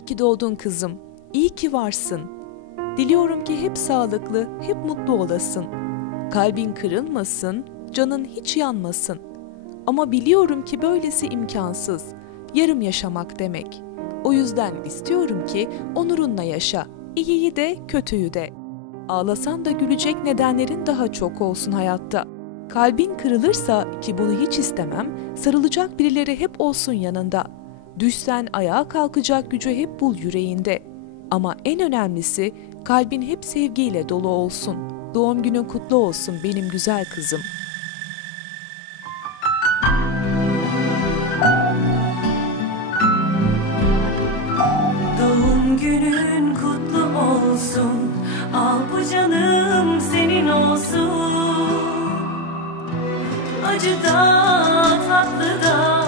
İyi ki doğdun kızım. İyi ki varsın. Diliyorum ki hep sağlıklı, hep mutlu olasın. Kalbin kırılmasın, canın hiç yanmasın. Ama biliyorum ki böylesi imkansız. Yarım yaşamak demek. O yüzden istiyorum ki onurunla yaşa. İyiyi de, kötüyü de. Ağlasan da gülecek nedenlerin daha çok olsun hayatta. Kalbin kırılırsa ki bunu hiç istemem, sarılacak birileri hep olsun yanında. Düşsen ayağa kalkacak gücü hep bul yüreğinde. Ama en önemlisi kalbin hep sevgiyle dolu olsun. Doğum günün kutlu olsun benim güzel kızım. Doğum günün kutlu olsun Al bu canım senin olsun Acı da tatlı da